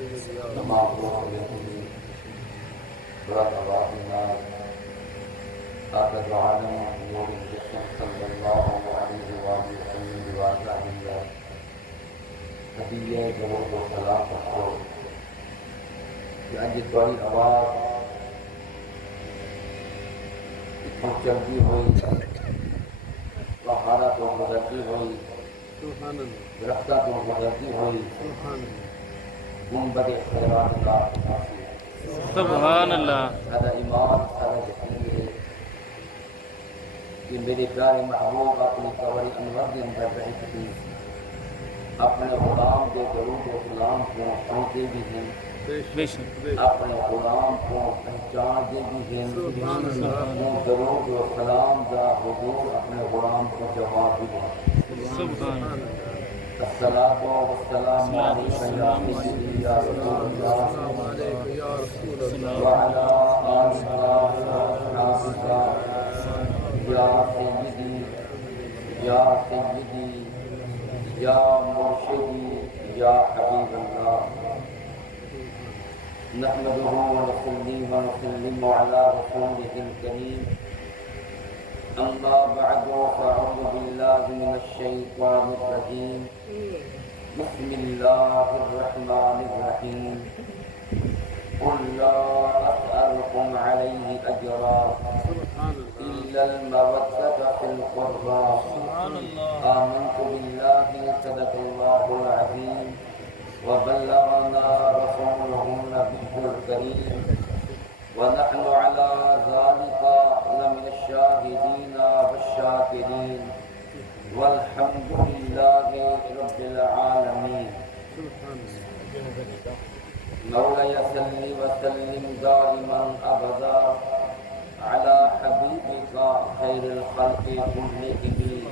تمام دوستوں برات آبادنا آقا عالم نور الجسم صلی اللہ علیہ وآلہ وسلم بواجہ اللہ حدیعہ درود و سلام پڑھو کہ آج بڑی آواز اتنی چلتی ہوئی پہاڑا تو گزرتی ہوئی درختہ تو گزرتی ہوئی منبر خیرات کا سبحان اللہ. سادہ ایمان سادہ یقین ہے کہ میرے پیارے محبوب اپنی قبر انور کے اندر رہتی اپنے غلام کے درود و سلام کو پہنچے بھی ہیں بے شک. اپنے غلام کو پہچان دے بھی ہیں وہ درود و سلام دا حضور اپنے غلام کو جواب بھی دیں. سبحان اللہ. الصلاۃ والسلام علیک یا سیدی یا رسول اللہ وعلی آلک واصحابک یا سیدی یا سیدی یا مرشدی یا حبیب اللہ. نحمده ونصلي ونسلم على رسوله الكريم. أما بعد فأعوذ بالله من الشيطان الرجيم. بسم الله الرحمن الرحيم. قل لا أسألكم عليه أجرا إلا المودة في القربى. آمنت بالله صدق الله العظيم وبلغنا رسوله النبي الكريم ونحن على ذلك لمن الشاهدين والشاكرين والحمد لله رب العالمين. مولاي صل وسلم دائما ابدا على حبيبك خير الخلق كلهم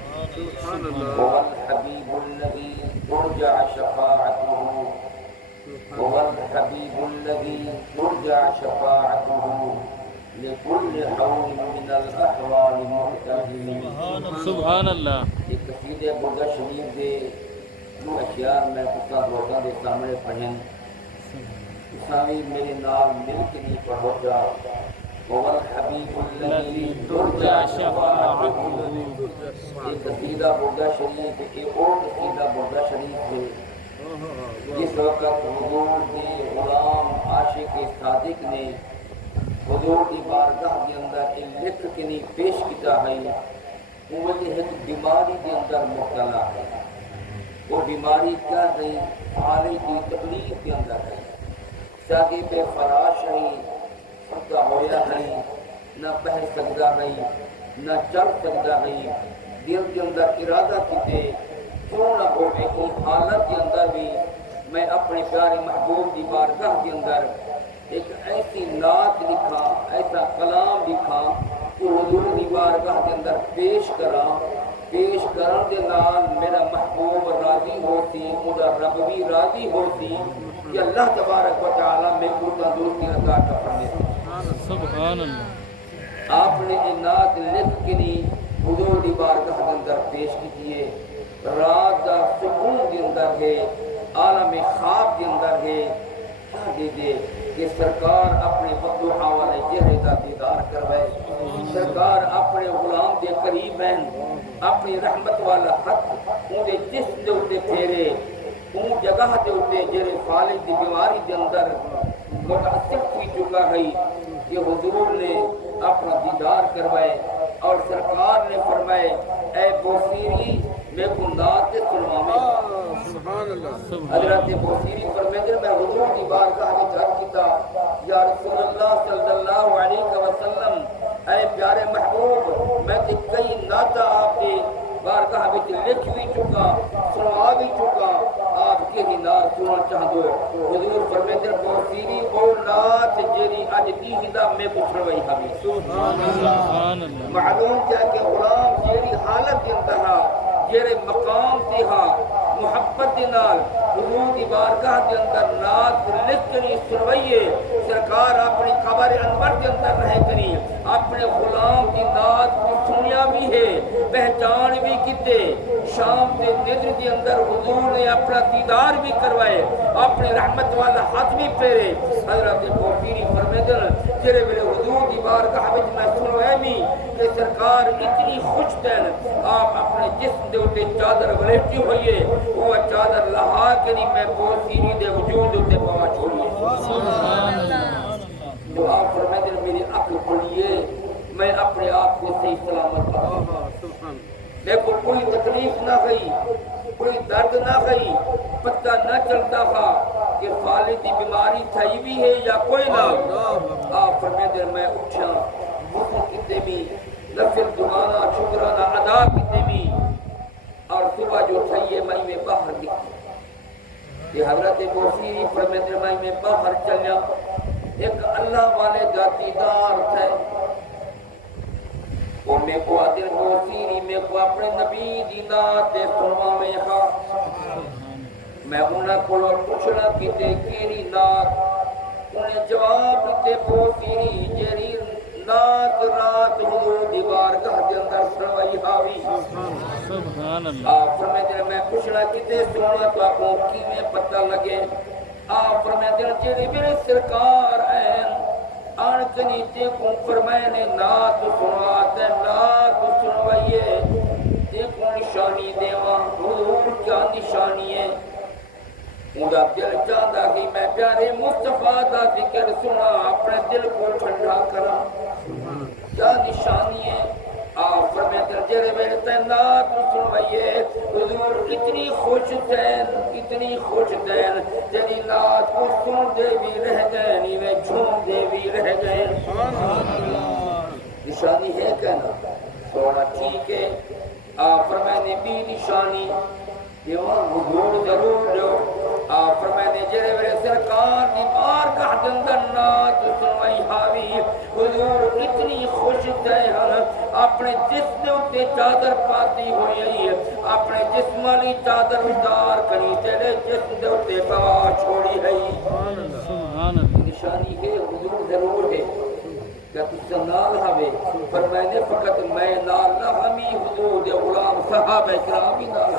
هو الحبيب الذي ترجع شفاعته هو الحبيب الذي ترجع شفاعته لكل حول من الأحوال محتهم. سبحان اللہ. ایک قصیدے بردہ شریف دے جو اشعار میں استاد روزہ دے سامنے پڑھیں اساوی میرے نال مل کے نہیں پڑھو جا. هو الحبيب الذي ترجع شفاعته. ایک قصیدہ بردہ شریف ایک اور قصیدہ بردہ شریف ہے جس وقت حضور کے غلام عاشق صادق نے حضور کی بارگاہ کے اندر لکھ کے نہیں پیش کیتا ہے وہ ایک بیماری کے اندر مبتلا ہے. وہ بیماری کیا ہے؟ حالے کی تکلیف کے اندر ہے. شادی پہ فراش ہے سکتا ہویا ہے نہ پہن سکتا ہے نہ چل سکتا ہے. دل کے اندر ارادہ کیتے کیوں نہ ہو ایک حالت کے اندر بھی میں اپنے پیارے محبوب کی بارگاہ کے اندر ایک ایسی نعت لکھا ایسا کلام لکھا کہ حضور کی بارگاہ کے اندر پیش کرن کے نال میرا محبوب راضی ہوتی میرا رب بھی راضی ہوتی کہ اللہ تبارک و تعالی میں کو تندرستی عطا فرمائے. سبحان اللہ. آپ نے یہ نعت لکھ کے نہیں حضور کی بارگاہ کے اندر پیش کیجیے. رات کا سکون کے اندر ہے عالم خواب کے اندر ہے کیا دیجیے کہ سرکار اپنے مفتوحہ والے چہرے کا دیدار کروائے. سرکار اپنے غلام کے قریب ہیں اپنی رحمت والا ہاتھ انہیں جسم دے اتے پھیرے ان جگہ دے اتے جڑے فالج کی بیماری کے اندر متاثر ہوئی چکا ہے کہ حضور نے اپنا دیدار کروائے. اور سرکار نے فرمائے اے بوسیری میں کو نعت سنواویں. حضرت بوسیری فرمائے میں حضور کی بارگاہ میں عرض کیتا یا رسول اللہ صلی اللہ علیہ وسلم اے پیارے محبوب میں تے کئی نعت آپ کے بارگاہ میں لکھ بھی چکا سنوا بھی چکا آپ کے ہی نعت سننا چاہدو. حضور فرمائے بوسیری وہ نعت جیری اج دی ہدا میں پچھڑوائی ہمیں. سبحان اللہ. معلوم کیا کہ غلام جیری حالت کے انتہا جیرے مقام تے ہاں محبت دے نال حضور کی بارگاہ کے اندر نعت لکھ کری سنوائیے سرکار اپنی قبر انور کے اندر رہ کری اپنے غلام کی نعت کو سنیا بھی ہے پہچان بھی کیتے شام کے ندر کے اندر حضور نے اپنا دیدار بھی کروائے اپنے رحمت والا ہاتھ بھی پھیرے حضرت بوقیری فرمیدن جڑے میرے حضور کی بارگاہ وچ میں سنوائے بھی کہ سرکار اتنی خوش دین آپ اپنے جسم دے اوتے چادر ولیٹی ہوئیے وہ چادر لہا کے نہیں میں بوقیری دے وجود اوتے پاوا چھوڑیے سبحان اللہ جو آپ فرمیدن میری عقل کھلیے میں اپنے آپ کو صحیح سلامت پاؤں دیکھو کوئی تکلیف نہ گئی کوئی درد نہ گئی پتہ نہ چلتا تھا کہ خالد کی بیماری تھئی بھی ہے یا کوئی نہ آپ فرمیدے میں اٹھا وضو کیتے بھی نفل دعانا شکرانہ ادا کیتے بھی اور صبح جو تھئی ہے میں باہر نکلی کہ حضرت بوسی فرمیدے میں باہر چلیا ایک اللہ والے دا دیدار تھے وہ میں کو آدر بوسیری میں کو اپنے نبی دینات دے سنوا میں ہاں میں انہاں کو پوچھنا کیتے کیری نات انہیں جواب دیتے بوسیری جیری نات رات حضور دیوار گاہ دے اندر سنوائی ہاوی سبحان اللہ آپ فرمیدے میں پوچھنا کیتے سننا تو آپ کو کی میں پتہ لگے آپ فرمیدے جیری میرے سرکار ہیں آن کنیتے کو فرمائنے نات سنواتے نات سنوائیے دیکھو نشانی دیوان حضور کیا نشانی ہے مجھا دل چاہتا کہ میں پیارے مصطفیٰ دا ذکر سنا اپنے دل کو ٹھنڈا کرا کیا نشانی ہے آپ فرمائے جرے میرے تینات سنوائیے حضور اتنی خوش دین جنی نات کو سن دے بھی رہ گئے نیوے جھوم دے بھی رہ گئے نشانی ہے کہنا سونا ٹھیک ہے آپ فرمائے بھی نشانی دیوان حضور ضرور جو آپ فرمائے جرے میرے سرکار دی بارگاہ دے اندر نات سنوائی ہاوی حضور اتنی خوش تھے اپنے جسم اتے چادر پاتی ہوئی ہے اپنے جسم والی چادر اتار کری تیرے جسم اتے پوا چھوڑی ہے سبحان اللہ نشانی ہے حضور ضرور ہے کہ تجھ نال ہوئے فرمائے فقط میں نال نہ ہمی حضور دے غلام صحابہ کرام نال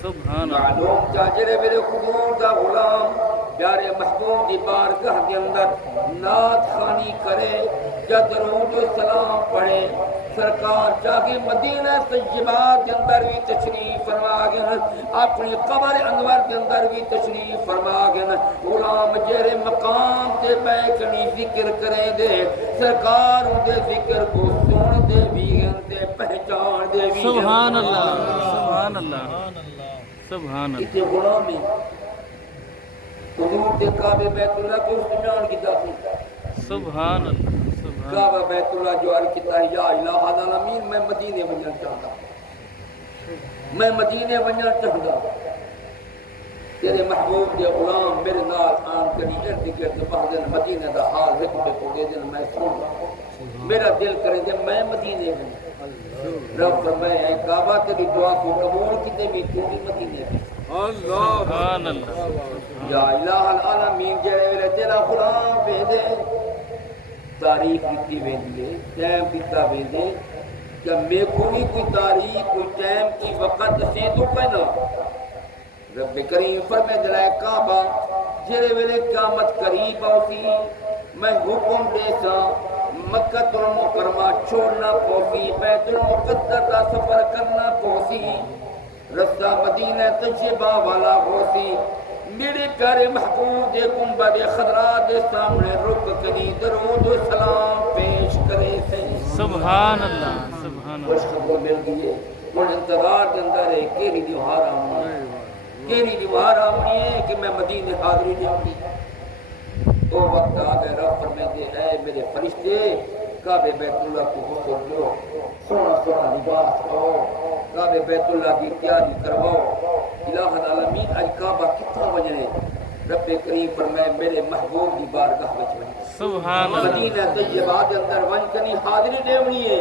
سبحان معلوم چاچرے میرے حضور دا غلام پیارے محبوب دی بارگاہ کے اندر نعت خوانی کرے یا درود و سلام پڑھے سرکار چاہے مدینہ طیبہ کے اندر بھی تشریف فرما گئے اپنی قبر انور کے اندر بھی تشریف فرما گئے غلام جہرے مقام تے بیٹھنی ذکر کریں دے سرکار دے ذکر کو سن دے بھی تے پہچان دے بھی سبحان اللہ سبحان اللہ سبحان اللہ کتے غلامی حضور دے کعبے بیت اللہ کو استعمال کی داخل سبحان اللہ سبحان کعبہ بیت اللہ جو عرض کیتا ہے یا الہ العالمین میں مدینے بننا چاہتا میں مدینے بننا چاہتا تیرے محبوب دے غلام میرے نال آن کری ارد گرد بہدن مدینے دا حال رکھتے کو دے دن میں سن میرا دل کرے دے میں مدینے بننا رب فرمائے اے کعبہ تیری دعا کو قبول کیتے بھی تو بھی مدینے بننا سبحان اللہ یا الہ العالمین جے تیرا غلام بھیجے تاریخ لکھی ویندے ٹائم کیتا ویندے کہ میں کوئی تاریخ کوئی ٹائم کی وقت سے تو کہنا رب کریم فرمائے دلائے کعبہ جے ویلے قیامت قریب ہوتی میں حکم دے سا مکہ المکرمہ چھوڑنا پوسی بیت المقدس کا سفر کرنا پوسی رستہ مدینہ طیبہ والا پوسی میرے پیارے محبوب دے گنبد خضرا دے سامنے رک کری درود و سلام پیش کرے تھے سبحان اللہ سبحان اللہ خوشخبری مل گئی ہے اور انتظار کے اندر ہے کیری دیوار آمنی ہے کہ میں مدینہ حاضری دیوں گی وہ وقت آ گئے رب فرمائے دے اے میرے فرشتے کعبے بیت اللہ کو غسل دو سونا لباس آؤ کعبے بیت اللہ کی تیاری کرواؤ الہ العالمین اج کعبہ کتنا وجنے رب کریم فرمائے میرے محبوب دی بارگاہ وچ ونے سبحان اللہ مدینہ طیبہ دے اندر ون کنی حاضری دیونی ہے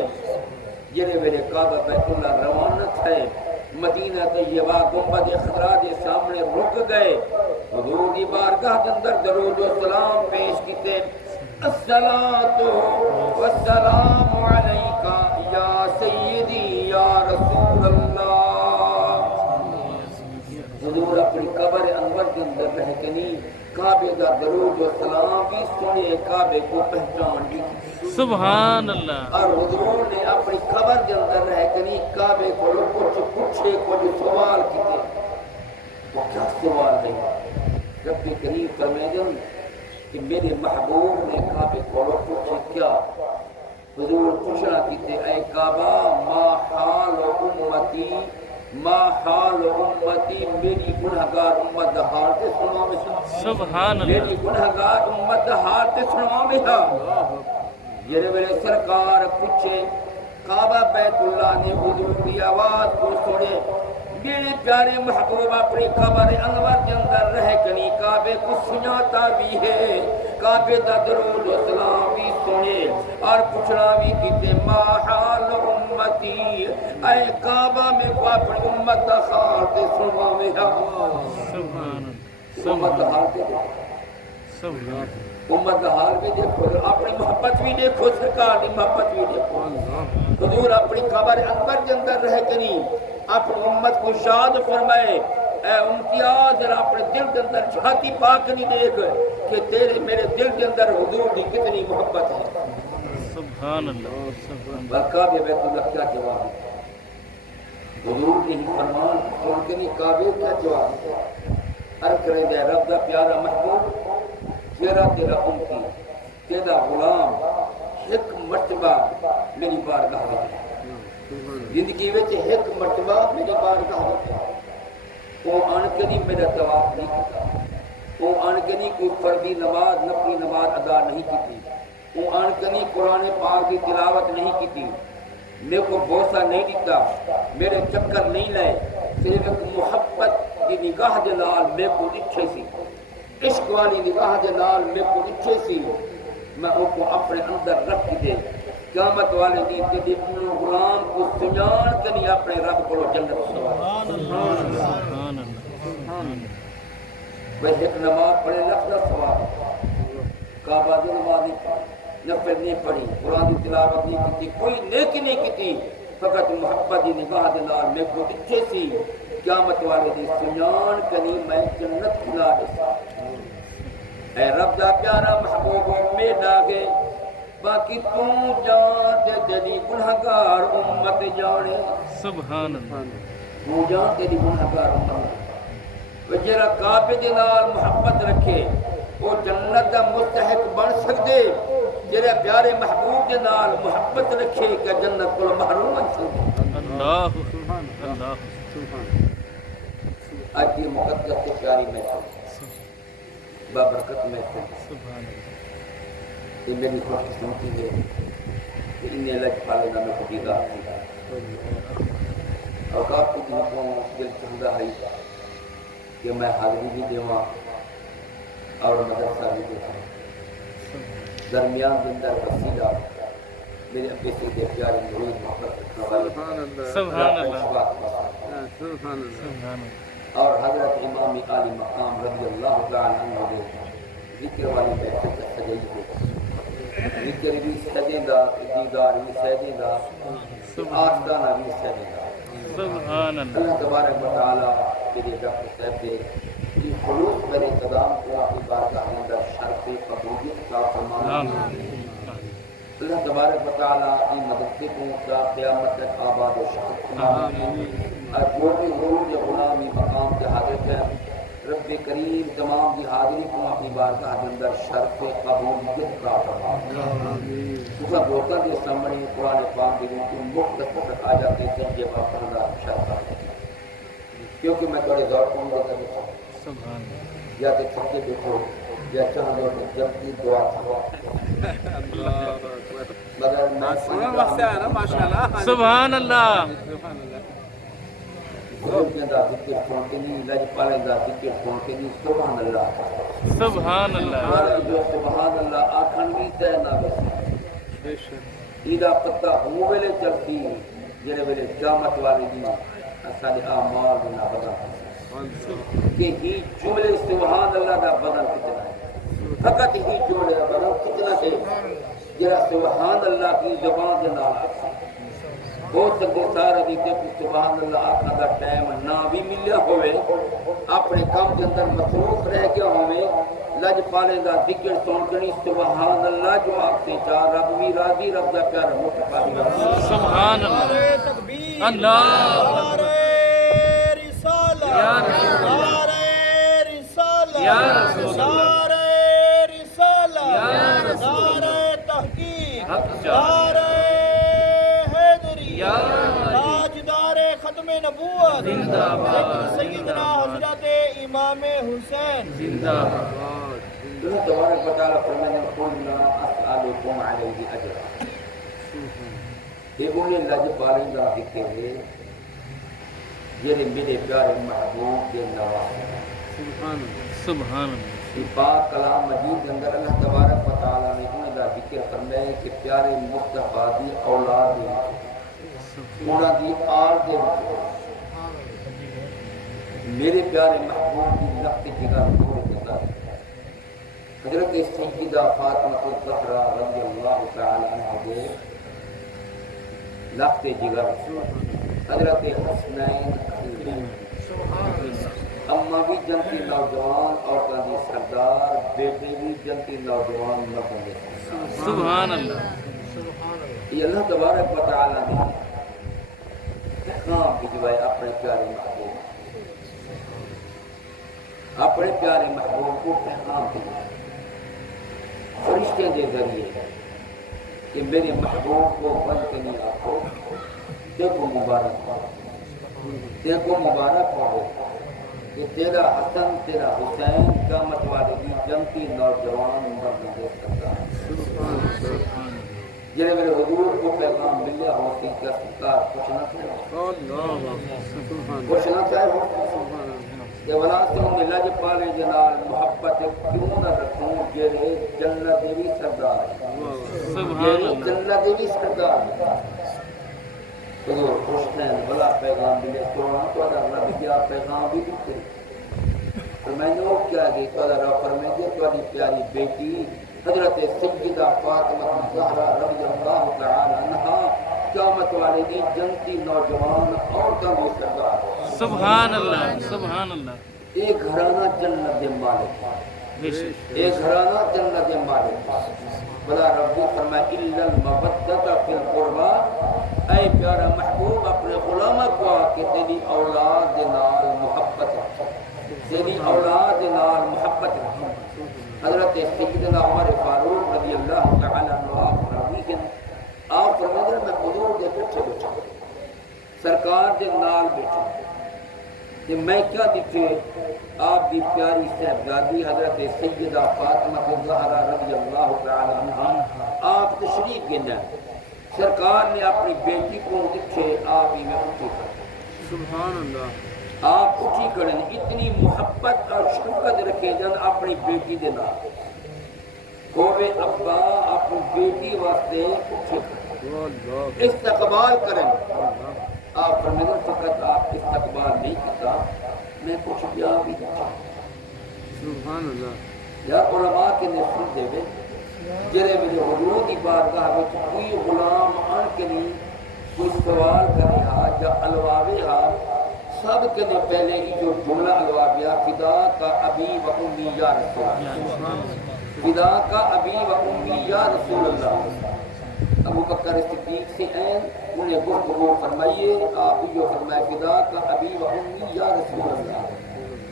جڑے میرے کعبہ بیت اللہ روانہ تھے مدینہ طیبہ گنبد خضرا دے سامنے رک گئے، حضور دی بارگاہ دے اندر درود و سلام پیش کیتے، الصلاۃ والسلام علیکا یا سیدی یا رسول اللہ۔ حضور اپنی قبر انور کے اندر رہ کے نہیں کعبے دا درود و سلام بھی سنے، کعبے کو پہچان بھی، سبحان اللہ۔ اور حضور نے اپنی قبر کے اندر رہ کے نہیں کعبے کو کچھ پوچھے، کچھ سوال کیتے۔ وہ کیا سوال ہے؟ رب کریم فرمائیں کہ میرے محبوب نے کعبے کو پوچھے کیا؟ حضور پوچھنا کیتے، اے کعبہ ما حال امتی، ما حال امتی، میری گنہگار امت دا حال تے سنوا میں، سبحان اللہ۔ میری گنہگار امت دا حال تے سنوا میں۔ یہ میرے سرکار پوچھے، کعبہ بیت اللہ نے حضور کی آواز کو سنے، میرے پیارے محبوب اپنی قبر انور کے اندر رہ کنی کعبے کو سناتا بھی ہے، کعبے دا درود و سلام بھی سنے، اور پوچھنا بھی کیتے ما حال امتی، اے کعبہ میں کو اپنی امت دا حال تے سنوا میں۔ سبحان امت دا حال تے سبحان امت کا حال بھی دیکھو، اپنی محبت بھی دیکھو، سرکار کی محبت بھی دیکھو۔ حضور اپنی قبر انور کے اندر رہ کے نہیں اپنی امت کو شاد فرمائے، اے امتیاز ذرا اپنے دل کے اندر چھاتی پاک نہیں دیکھ کہ تیرے میرے دل کے اندر حضور کی کتنی محبت ہے۔ سبحان اللہ۔ سبحان کعبے بیت اللہ کیا جواب ہے؟ حضور نے ہی فرمان سن کے نہیں کعبے کیا جواب ہے؟ عرض کریں گے رب دا پیارا محبوب، تیرا تیرا امتی، تیرا غلام ایک مرتبہ میری بارگاہ میں، زندگی وچ ایک مرتبہ میری بارگاہ میں، وہ آن کے نہیں میرا طواف نہیں کیتا، وہ آن کے نہیں کوئی فردی نماز نفلی نماز ادا نہیں کی، وہ آن کے نہیں قرآن پاک کی تلاوت نہیں کی، میرے کو بوسہ نہیں دیتا، میرے چکر نہیں لائے، صرف ایک محبت کی نگاہ دے نال میرے کو اچھے سی، عشق والی نگاہ دے نال میرے کو اچھے سی، میں ان کو اپنے اندر رکھ دے، قیامت والے دن کے دن اپنے غلام کو سنجان کے نہیں اپنے رب کو جنت سوال۔ اللہ۔ وہ ایک نماز پڑھے لفظ سوال، کعبہ دی نماز نہیں پڑھی، نفل نہیں پڑھی، قرآن کی تلاوت نہیں کی، کوئی نیکی نہیں کی، فقط محبت دی نگاہ دے نال میرے کو اچھے سی، قیامت والے دن سنجان کے نہیں میں جنت کھلا دے۔ اے رب دا پیارا محبوب میرا گے، باقی تو جان تے تیری گنہگار امت جانے، سبحان اللہ۔ تو جان تیری گنہگار امت، وہ جرا کعبے دے نال محبت رکھے وہ جنت دا مستحق بن سکدے، جرا پیارے محبوب دے نال محبت رکھے کہ جنت کو محروم بن سکدے۔ اللہ اللہ سبحان۔ آج یہ مقدس سے پیاری محفل، بابرکت محفل، سبحان اللہ۔ یہ میری خوش قسمتی ہے کہ انہیں لج پالے نہ میں خودی گاہ تھی، اور کافی دن کو دل چاہتا ہے کہ میں حاضری بھی دیواں اور مدرسہ بھی دیکھاں، درمیان کے اندر وسیلہ میرے ابے سے دے پیارے مرید محبت رکھنے والے سبحان اللہ۔ سبحان سبحان اللہ۔ اور حضرت امام عالی مقام رضی اللہ تعالیٰ عنہ دے ذکر والی محفل سجائی ہے، ذکر بھی سجیں دا، دیدار بھی سجیں دا، آستانہ بھی سجیں دا۔ سبحان اللہ۔ اللہ تبارک و تعالیٰ میرے ڈاکٹر صاحب دے کی خلوص میرے قدام کو اپنی بارگاہ کے اندر شرف قبولیت کا فرمائے۔ اللہ تبارک و تعالیٰ ان مدرسے کو تا قیامت تک آباد و شاد فرمائے۔ اور جو بھی حضور کے غلامی مقام کے حاضر ہیں، رب کریم تمام کی حاضری کو اپنی بارگاہ کے اندر شرف قبولیت کا فرمائے۔ دوسرا بروکر کے سامنے قرآن پاک کے لیے مختصر آ جاتے ہیں یہ بات اللہ شرف ہے، کیونکہ میں تھوڑے دور کو نہیں دیتا بیٹھا، سبحان اللہ۔ یا تو تھکے بیٹھو یا چاہ دو کہ جلدی دعا کرو، مگر میں سبحان اللہ۔ ذکر سن کے نہیں، لج پالے دا ذکر سن کے نہیں، سبحان اللہ، سبحان اللہ۔ جو سبحان اللہ آکھن بھی تے نہ ویسے ایدہ پتہ ہوں ویلے چلتی جڑے ویلے قیامت والے دی اساں اعمال دے نال بدل کہ ہی جملے سبحان اللہ دا بدل کتنا ہے فقط ہی جملے دا بدل کتنا ہے جڑا سبحان اللہ کی زبان دے نال ہو سکے سارا بھی کہ سبحان اللہ آخر کا ٹائم نہ بھی ملیا ہوئے اپنے کام کے اندر مصروف رہ گیا ہوئے لج پالے دا ذکر سن کے سبحان اللہ جو آپ سے چاہ رب بھی راضی رب دا پیار مصطفی سبحان اللہ تکبیر اللہ رسالہ یا رسول نعرہ رسالہ یا رسول اللہ نعرہ رسالہ یا رسول اللہ نعرہ تحقیق حق جان نعرہ حیدری یا تاجدار ختم نبوت زندہ باد سیدنا حضرت امام حسین زندہ باد اللہ تبارک و تعالی فرماتے ہیں قل لا اسالکم علیہ اجرا یہ بولے لج پالیں دا ذکر ہے یہ میرے پیارے محبوب کے نواسے سبحان اللہ سبحان اللہ پاک کلام مجید کے اندر اللہ تبارک و تعالی نے انہاں دا ذکر فرمایا کہ پیارے مصطفیٰ دی اولاد دے انہاں دی آل دے میرے پیارے محبوب کی لخت جگہ پورے جگہ حضرت سیدہ فاطمہ الزہرا رضی اللہ تعالی عنہ دے لخت جگر حضرت حسنین اما بھی جنتی نوجوان عورتوں کی سردار بیٹے بھی جنتی نوجوان مردوں کے سبحان اللہ یہ اللہ تبارک و تعالی نے پیغام بھجوائے اپنے پیارے محبوب اپنے پیارے محبوب کو پیغام بھجوائے فرشتے کے ذریعے کہ میرے محبوب کو بند کے نہیں آکو دیکھو مبارک دیکھو مبارک ہو کہ تیرا حسن تیرا حسین قیامت والے کی جنتی نوجوان مرد دے سکتا ہے جنہیں میرے حضور کو پیغام ملیا ہو سی کیا سرکار پوچھنا چاہے ہو کہ ولا سے انہیں لج پالے جنال محبت کیوں نہ رکھوں جیرے جنت دیوی سردار جیرے جنت دیوی سردار حضور پوچھتے ہیں بلا پیغام ملے تو رب کیا پیغام بھی دیتے فرمائیں وہ کیا گئی تو رب فرمائیں گے تو پیاری بیٹی حضرت سیدہ فاطمہ الزہرا رضی اللہ تعالی عنہا قیامت والے دی جنتی نوجوان عورتوں کی سردار سبحان اللہ سبحان اللہ ایک گھرانہ جنت دے مالک ایک گھرانہ جنت دے مالک بلا رب فرمائے الا المودۃ فی القربى اے پیارا محبوب اپنے غلامہ کو کہ تیری اولاد دے نال محبت رکھ تیری اولاد دے نال محبت رکھ حضرت سیدنا عمر فاروق رضی اللہ تعالی عنہ فرماتے ہیں آپ فرماتے ہیں میں حضور دے پیچھے بیٹھا سرکار دے نال بیٹھا کہ میں کیا دیکھے آپ دی پیاری صاحبزادی حضرت سیدہ فاطمہ الزہرا رضی اللہ تعالی عنہ آپ تشریف گئے سرکار نے اپنی بیٹی کو دیکھے آپ ہی میں اٹھی کر سبحان اللہ آپ اٹھی کریں اتنی محبت اور شفقت رکھے جن اپنی بیٹی دے نال ہوئے ابا اپنی بیٹی واسطے اٹھی کریں استقبال کریں آپ فرمائیں فقط آپ استقبال نہیں کرتا میں کچھ کیا بھی دیتا سبحان اللہ یا علماء کے نسل دے جرے میرے حضور کی بارگاہ میں کوئی غلام آن کے نہیں کوئی سوال کرے ہا یا الواوے ہا سب کے نے پہلے ہی جو جملہ الواویہ فدا کا ابی و امی یا رسول اللہ فدا کا ابی و امی یا رسول اللہ ابو بکر صدیق سے این انہیں گفتگو فرمائیے آپ جو فرمائے فدا کا ابی و امی یا رسول اللہ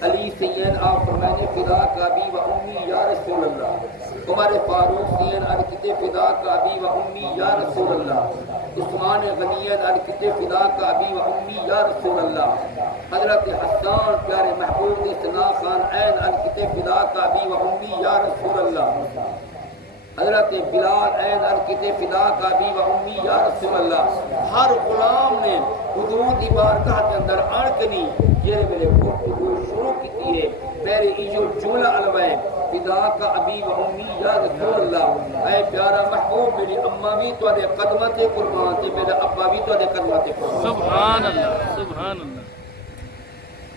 علی سین آپ فرمائے فدا کا ابی و امی یا رسول اللہ عمر فاروق سین ارکتے فدا کا ابی و امی یا رسول اللہ عثمان غنیت ارکتے فدا کا ابی و امی یا رسول اللہ حضرت حسان پیارے محبوب ثنا خان عین ارکتے فدا کا ابی و امی یا رسول اللہ حضرت بلال عین ارکتے فدا کا ابی و امی یا رسول اللہ ہر غلام نے حضور دی بارگاہ کے اندر آن کے نہیں یہ میرے گفتگو شروع کی ہے میرے ایجو جملہ علوائے فدا کا ابی و امی یا رسول اللہ اے پیارا محبوب میری اماں بھی تو قدمت قربان تھے میرا ابا بھی تو قدمت قربان سبحان اللہ سبحان اللہ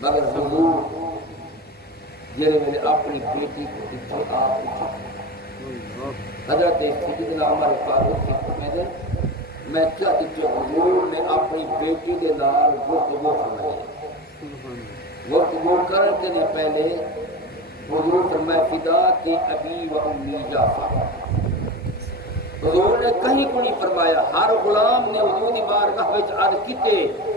مگر حضور جڑے میرے اپنی بیٹی کو پیچھے آپ حضرت سیدنا عمر فاروق کی فرمائے میں کیا دیکھو حضور نے اپنی بیٹی کے نال گفتگو فرمائی گفتگو کرنے کے پہلے حضور فرمائے فدا کے ابی و امی جعفر حضور نے کہیں کو نہیں فرمایا ہر غلام نے حضور کی بارگاہ وچ عرض کیتے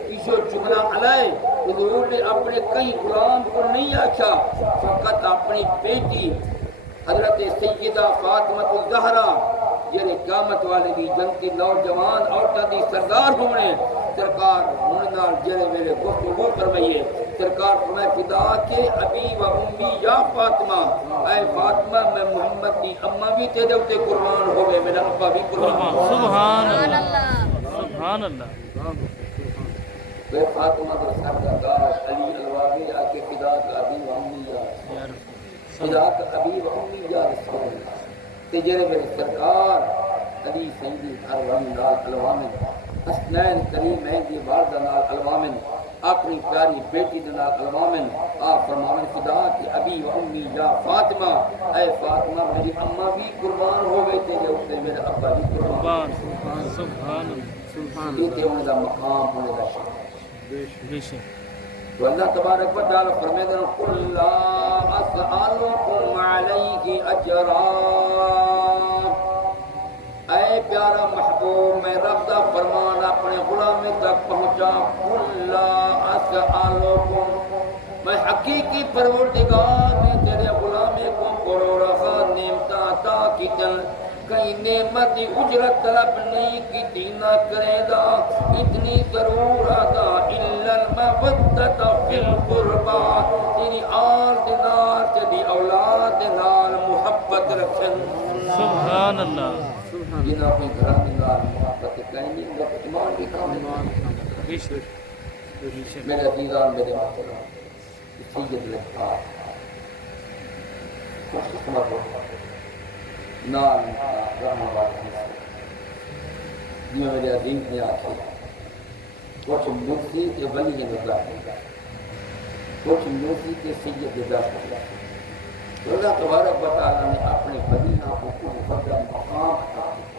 پیچھے جملہ علیہ حضور نے اپنے کئی غلام کو نہیں آکھا فقط اپنی بیٹی حضرت سیدہ فاطمہ الزہرا یعنی قیامت والے دی جنتی نوجوان عورتوں دی سردار ہونے سرکار ہونے نال جڑے میرے گفتگو فرمائیے سرکار فرمائے فدا کے ابی و امی یا فاطمہ اے فاطمہ میں محمد کی اماں بھی تیرے اوتے قربان ہوئے میرا ابا بھی قربان سبحان اللہ سبحان اللہ بے فاطمہ کا سردار علی الواوی آ کے فدا کا ابی و امی یا فدا کا ابی و امی یا رسول اللہ تے جڑے میرے سرکار علی سیدی اروان نال الوامن حسنین کریمین دی والدہ نال الوامن اپنی پیاری بیٹی دے نال الوامن آپ فرماون فدا کہ ابی و امی یا فاطمہ اے فاطمہ میری اماں بھی قربان ہو گئے تیرے اوپر میرا ابا بھی قربان سبحان سبحان یہ تے انہاں دا مقام انہاں دا شان بے شک تو اللہ تبارک و تعالی فرماتے ہیں قل لا اسالکم علیہ اجرا اے پیارا محبوب میں رب دا فرمان اپنے غلام تک پہنچا قل لا اسالکم میں حقیقی پروردگار نے تیرے غلام کو کروڑا نعمت عطا کیتن کئی نعمت اجرت طلب نہیں کی دینا کرے گا اتنی ضرور ادا الا المودۃ فی القربى تیری آل دینار تیری اولاد دینار محبت رکھن سبحان اللہ جنہ کوئی گھر دینار محبت کہیں وہ ایمان کی کام بے شک میرے عزیزان میرے محترم سید لکھا خوش قسمت ہو نال رحمہ والی یہ میرے عزیز نے آخر کچھ مرسی کے ولی کے نظر کچھ مرسی کے سید نظر تو اللہ تبارک و تعالی نے اپنے ولی کو کچھ بڑا مقام عطا کیا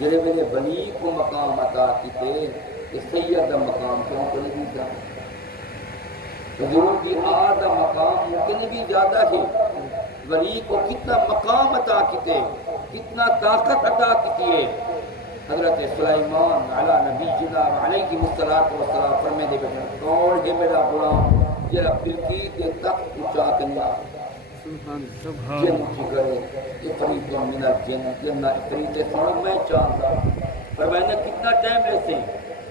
جڑے میرے ولی کو مقام عطا کیتے کہ سید کا مقام کیوں کوئی نہیں جانا حضور کی آل کا مقام ممکن بھی زیادہ ہے ولی کو کتنا مقام عطا کیتے کتنا طاقت عطا کیتی ہے حضرت سلیمان علی نبی جناب علیہ الصلوۃ والسلام فرمائے دے بیٹھے کون ہے میرا غلام جڑا بلقیس کے تخت اونچا کرنا سبحان جن کی کرے افریت من الجن جن افریت سن میں چاہتا پر میں نے کتنا ٹائم لیتے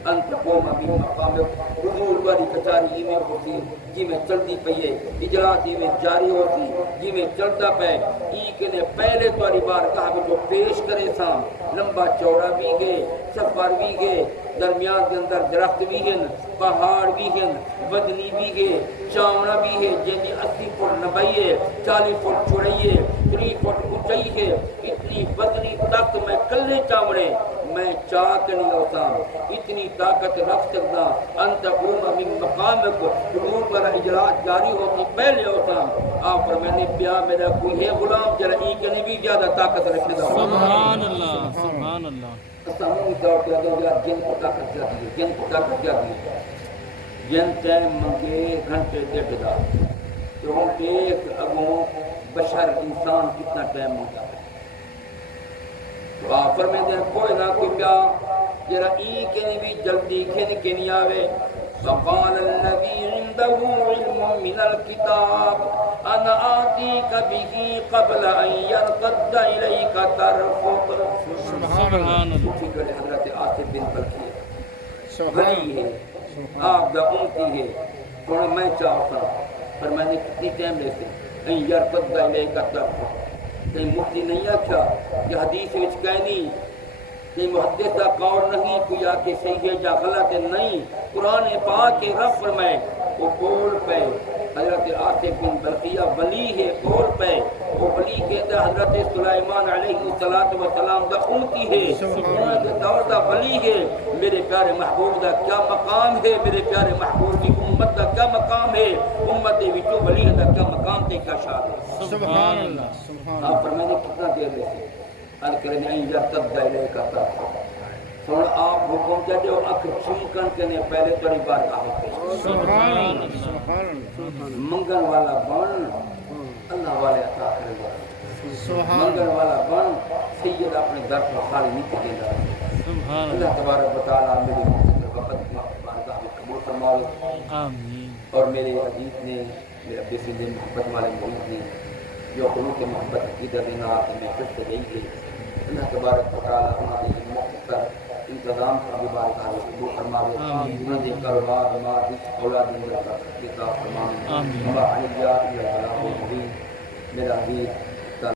انت قوم ابھی مقام حضور باری کچاری میں ہوتی جی میں چلتی پئیے اجلاس میں جاری ہوتی جی میں چلتا پے ای کے نے پہلے تواری بار کہا کہ جو پیش کرے سام لمبا چوڑا بھی گئے سفر بھی گئے درمیان کے اندر درخت بھی ہیں پہاڑ بھی ہیں بدنی بھی ہے چاونا بھی ہے جن 80 فٹ لمبائی ہے 40 فٹ چوڑائی ہے 3 فٹ اونچائی ہے اتنی بدنی تخت میں کلے چاوڑے میں چاہت نہیں ہوتا اتنی طاقت رکھ سکتا انت قوم من مقامک حضور پر اجلاس جاری ہوتی پہلے ہوتا آپ پر میں نے پیا میرا کوئی ہے غلام جرا ای کے بھی زیادہ طاقت رکھے دا سبحان اللہ سبحان اللہ ساموں طور پہ دو یار جن کو طاقت کیا دی جن کو طاقت کیا دی جن ٹائم منگے گھنٹے ڈیڑھ دا تو ہم ایک اگوں بشر انسان کتنا ٹائم منگا تو آپ فرمائے دیں کوئی نہ کوئی پیا جرا ای کے بھی جلدی کھن کے نہیں آوے فقال الذي عنده علم من الكتاب انا آتيك به قبل ان يرتد اليك طرفك سبحان اللہ فکر حضرت آصف بن بلقیس ولی ہے آپ دا امتی ہے تھوڑا میں چاہتا پر میں نے کتنی ٹائم لیتے ان یرتد الیک طرفک کہیں مفتی نہیں آکھا کہ حدیث وچ کہنی کہ محدث کا قول نہیں کوئی آکے صحیح ہے یا غلط ہے نہیں قرآن پاک کے رب فرمائے وہ قول پہ حضرت آصف بن بلقیہ ولی ہے قول پہ وہ ولی کہتا ہے حضرت سلیمان علیہ السلام دا امتی ہے انہوں کے دور دا ولی ہے میرے پیارے محبوب دا کیا مقام ہے میرے پیارے محبوب کی امت دا کیا مقام صدقے کا شاہد سبحان اللہ آپ فرمائیں کتنا دیر میں سے کریں نہیں یا تب دائرے کا طرف تھوڑا آپ حکم جاتے ہو اکھ چمکن کے نے پہلے تھوڑی بار کہا سبحان اللہ منگن والا بن اللہ والے عطا کرے گا منگن والا بن سید اپنے در پر خالی نہیں دے گا سبحان اللہ تبارک و تعالیٰ میرے مختصر وقت کی بارگاہ میں قبول فرمائے آمین اور میرے عزیز نے میرے ابی سے محبت والے مرید نے جو قلوب کے محبت عقیدہ دینا آپ میں پھر سے گئی تھی اللہ تبارک و تعالیٰ ہمارے مختصر انتظام کا بھی بارگاہ میں قبول فرمائے انہوں نے کاروبار بیمار جس اولاد میں کتاب فرمائے آمین ہمارا علیہ میرا حبیب